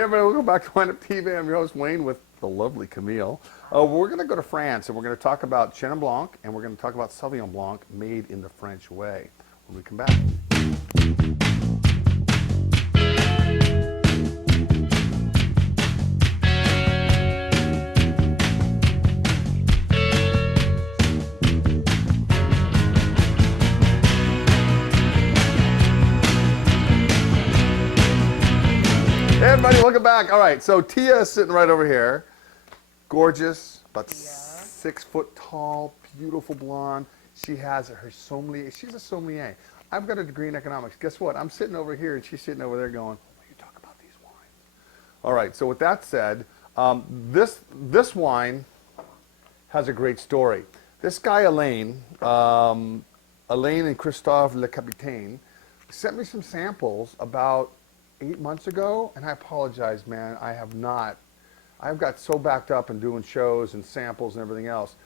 Hey everybody, welcome back to WineupTV. I'm your host Wayne with the lovely Camille. We're going to go to France and we're going to talk about Chenin Blanc and we're going to talk about Sauvignon Blanc made in the French way when we come back. Hey everybody, welcome back. All right, so Tia is sitting right over here. Gorgeous, about 6 foot tall, beautiful blonde. She has her sommelier. She's a sommelier. I've got a degree in economics. Guess what? I'm sitting over here and she's sitting over there going, "Will you talk about these wines?" All right, so with that said, this wine has a great story. This guy, Alain and Christophe Le Capitaine, sent me some samples about 8 months ago, and I apologize, man. I've got so backed up in doing shows and samples and everything else.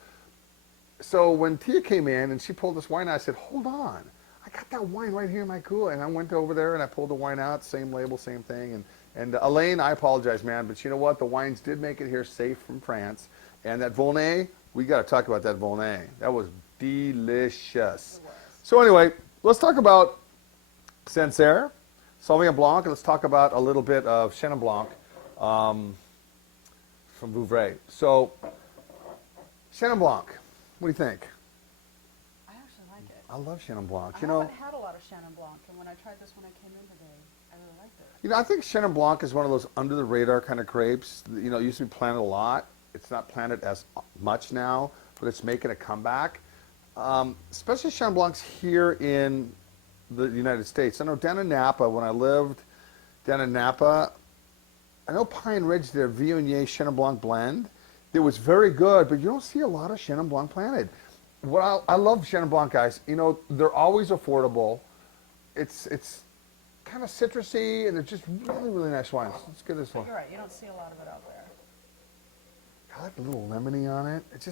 So when Tia came in and she pulled this wine out, I said, hold on. I got that wine right here in my cooler. And I went over there and I pulled the wine out, same label, same thing. And Alain, I apologize, man, but you know what? The wines did make it here safe from France. And that Volnay, we got to talk about that Volnay. That was delicious. So anyway, let's talk about Sancerre, Sauvignon Blanc, and let's talk about a little bit of Chenin Blanc from Vouvray. So, Chenin Blanc, what do you think? I actually like it. I love Chenin Blanc. I haven't had a lot of Chenin Blanc, and when I tried this when I came in today, I really liked it. You know, I think Chenin Blanc is one of those under the radar kind of grapes. You know, it used to be planted a lot. It's not planted as much now, but it's making a comeback. Especially Chenin Blancs here in the United States. I know down in Napa, when I lived down in Napa, I know Pine Ridge did a Viognier Chenin Blanc blend. It was very good, but you don't see a lot of Chenin Blanc planted. I love Chenin Blanc, guys. You know, they're always affordable. It's kind of citrusy, and they're just really, really nice wines. Let's get this one. You're right. You don't see a lot of it out there. I like the little lemony on it. It's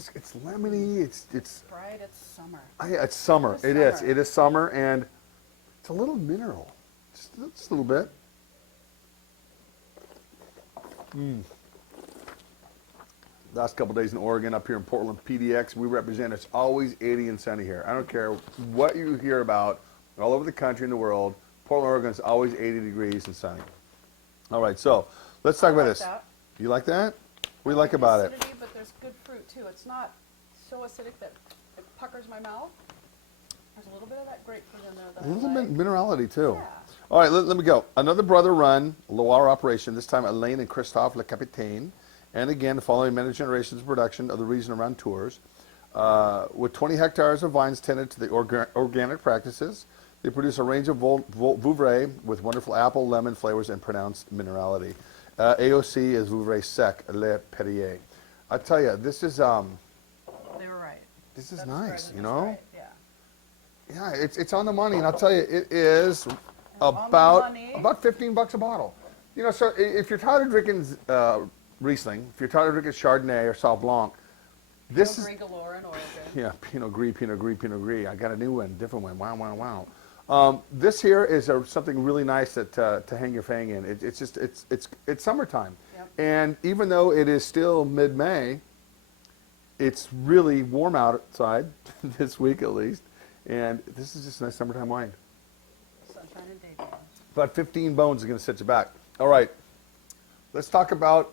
lemony. It's Right. It's summer. it's summer. It is. It is summer, and it's a little mineral. Just a little bit. Last couple days in Oregon, up here in Portland, PDX, we represent. It's always 80 and sunny here. I don't care what you hear about all over the country and the world. Portland, Oregon is always 80 degrees and sunny. All right, so let's talk about this. That. You like that? What do you like about it? Acidity, but there's good fruit too. It's not so acidic that it puckers my mouth. There's a little bit of that grapefruit in there that A little I bit like. minerality too. Yeah. All right, let me go. Another brother-run Loire operation. This time, Alain and Christophe Le Capitaine, and again, following many generations of production of the region around Tours, with 20 hectares of vines tended to the organic practices. They produce a range of Vouvray with wonderful apple, lemon flavors and pronounced minerality. AOC is Vouvray Sec Le Perrier. I tell you, this is They were right. this is That's nice. right, You that's know. right, yeah. Yeah, it's on the money, and I'll tell you, it is On the about money. $15 a bottle. You know, so if you're tired of drinking Riesling, if you're tired of drinking Chardonnay or Sauv Blanc, this is Pinot Gris galore in Oregon. yeah, Pinot Gris, Pinot Gris, Pinot Gris. I got a new one, different one. Wow, wow, wow. This here is something really nice to hang your fang in. It's summertime, Yep. and even though it is still mid-May, it's really warm outside this week at least. And this is just a nice summertime wine. Sunshine and daytime. About 15 bones is going to set you back. All right, let's talk about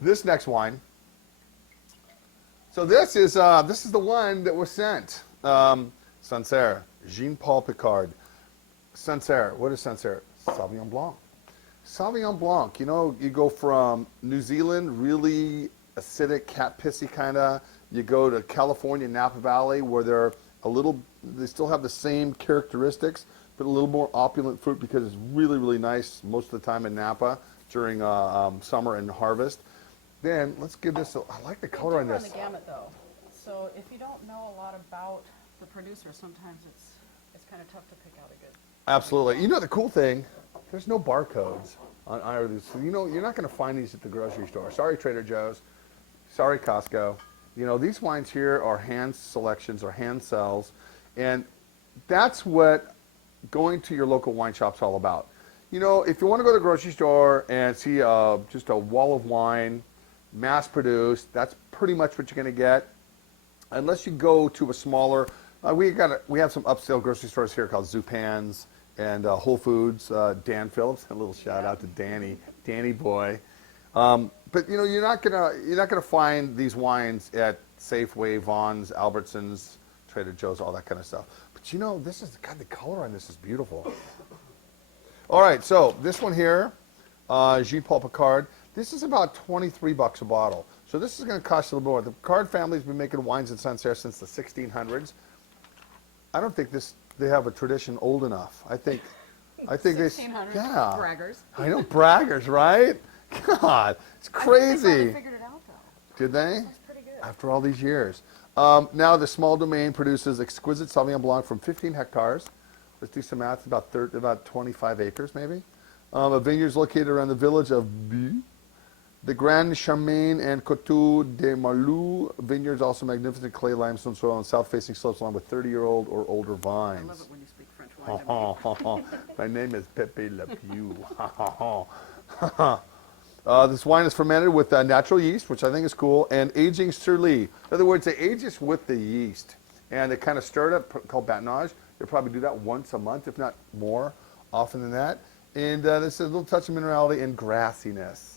this next wine. So this is the one that was sent. Sancerre, Jean-Paul Picard. Sancerre, what is Sancerre? Sauvignon Blanc. Sauvignon Blanc, you know, you go from New Zealand, really acidic, cat pissy kind of. You go to California, Napa Valley, where they still have the same characteristics, but a little more opulent fruit because it's really, really nice most of the time in Napa during summer and harvest. Then let's give this, I like the color on They differ this. the gamut though. So if you don't know a lot about the producer, sometimes it's kind of tough to pick out a good. Absolutely. You know the cool thing, there's no barcodes on either of these. So, you know, you're not going to find these at the grocery store. Sorry, Trader Joe's. Sorry, Costco. You know, these wines here are hand selections or hand sells, and that's what going to your local wine shop's all about. you know, if you want to go to the grocery store and see just a wall of wine, mass produced, that's pretty much what you're going to get. Unless you go to a smaller, we have some upscale grocery stores here called Zupan's and Whole Foods. Dan Phillips, a little shout out to Danny boy. But you know, you're not gonna find these wines at Safeway, Vaughn's, Albertsons, Trader Joe's, all that kind of stuff. But you know, this is, God, the color on this is beautiful. All right, so this one here, Jean Paul Picard. This is about $23 a bottle. So this is going to cost a little more. The Picard family's been making wines in Sancerre since the 1600s. I don't think they have a tradition old enough. I think 1600s. Yeah. Braggers. I know, braggers, right? God, it's crazy. They figured it out though. Did they? That's pretty good. After all these years. Now the small domain produces exquisite Sauvignon Blanc from 15 hectares. Let's do some math. About 25 acres, maybe. A vineyard is located around the village of Bu. The Grand Charmaine and Coteau de Marlou vineyards, also magnificent clay limestone soil and south-facing slopes along with 30-year-old or older vines. I love it when you speak French wine. My name is Pepe Le Pew. This wine is fermented with natural yeast, which I think is cool, and aging sur lie. In other words, they age this with the yeast, and they kind of stir it up, called batonnage. They probably do that once a month, if not more often than that. And this is a little touch of minerality and grassiness.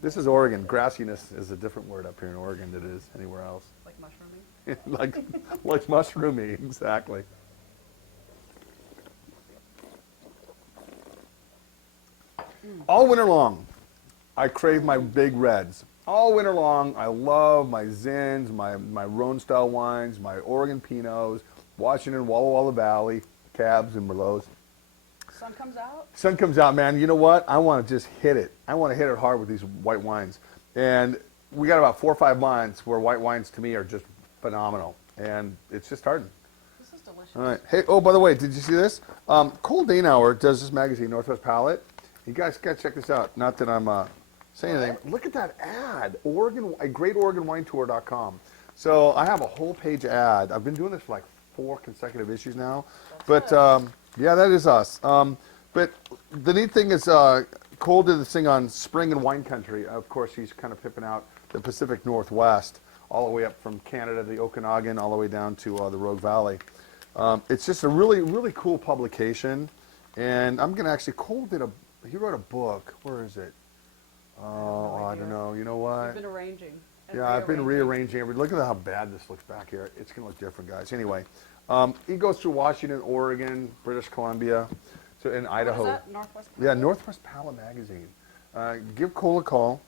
This is Oregon. Grassiness is a different word up here in Oregon than it is anywhere else. Like mushrooming? like mushroomy, exactly. All winter long, I crave my big reds. All winter long, I love my Zins, my Rhone-style wines, my Oregon Pinots, Washington, Walla Walla Valley, Cabs and Merlots. Sun comes out? Sun comes out, man. You know what? I want to just hit it. I want to hit it hard with these white wines. And we got about 4 or 5 months where white wines to me are just phenomenal. And it's just starting. This is delicious. All right. Hey, oh, by the way, did you see this? Cole Danauer does this magazine, Northwest Palate. You guys got to check this out. Not that I'm saying anything. Look at that ad. GreatOregonWineTour.com. So I have a whole page ad. I've been doing this for like 4 consecutive issues now. But yeah, that is us. But the neat thing is Cole did this thing on spring and wine country. Of course, he's kind of pipping out the Pacific Northwest, all the way up from Canada, the Okanagan, all the way down to the Rogue Valley. It's just a really, really cool publication. And I'm going to actually, he wrote a book. Where is it? Oh, I don't know. You know what? You've been arranging. Yeah, I've been rearranging everything. Look at how bad this looks back here. It's going to look different, guys. Anyway, he goes through Washington, Oregon, British Columbia, so in Idaho. What is that? Northwest Palate? Yeah, Northwest Palate Magazine. Give Cole a call.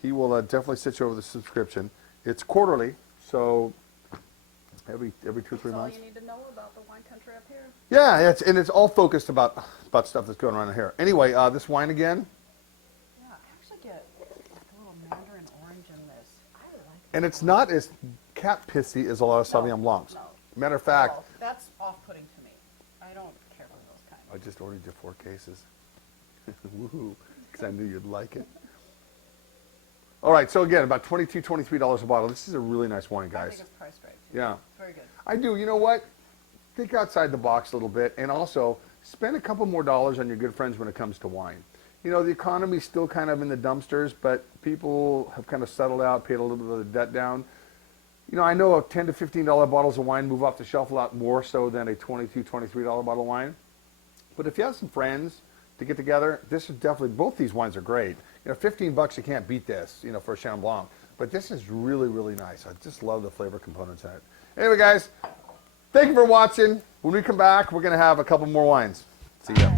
He will definitely sit you over the subscription. It's quarterly, so every 2 or 3 That's months. all you need to know about the wine country up here. Yeah, it's all focused about stuff that's going on here. Anyway, this wine again. Yeah, I actually get like a little mandarin orange in this. I like it. And it's not as cat pissy as a lot of Sauvignon Blancs. No. Matter of fact, Oh, that's off-putting to me. I don't care for those kinds. I just ordered you 4 cases. Woohoo, because I knew you'd like it. All right, so again, about $22, $23 a bottle. This is a really nice wine, I guys. think it's priced right, too. Yeah. It's very good. I do. You know what? Think outside the box a little bit, and also spend a couple more dollars on your good friends when it comes to wine. You know, the economy's still kind of in the dumpsters, but people have kind of settled out, paid a little bit of the debt down. You know, I know $10 to $15 bottles of wine move off the shelf a lot more so than a $22, $23 bottle of wine. But if you have some friends to get together, this is definitely, both these wines are great. You know, $15, you can't beat this, you know, for a Chenin Blanc. But this is really, really nice. I just love the flavor components in it. Anyway, guys, thank you for watching. When we come back, we're going to have a couple more wines. See ya.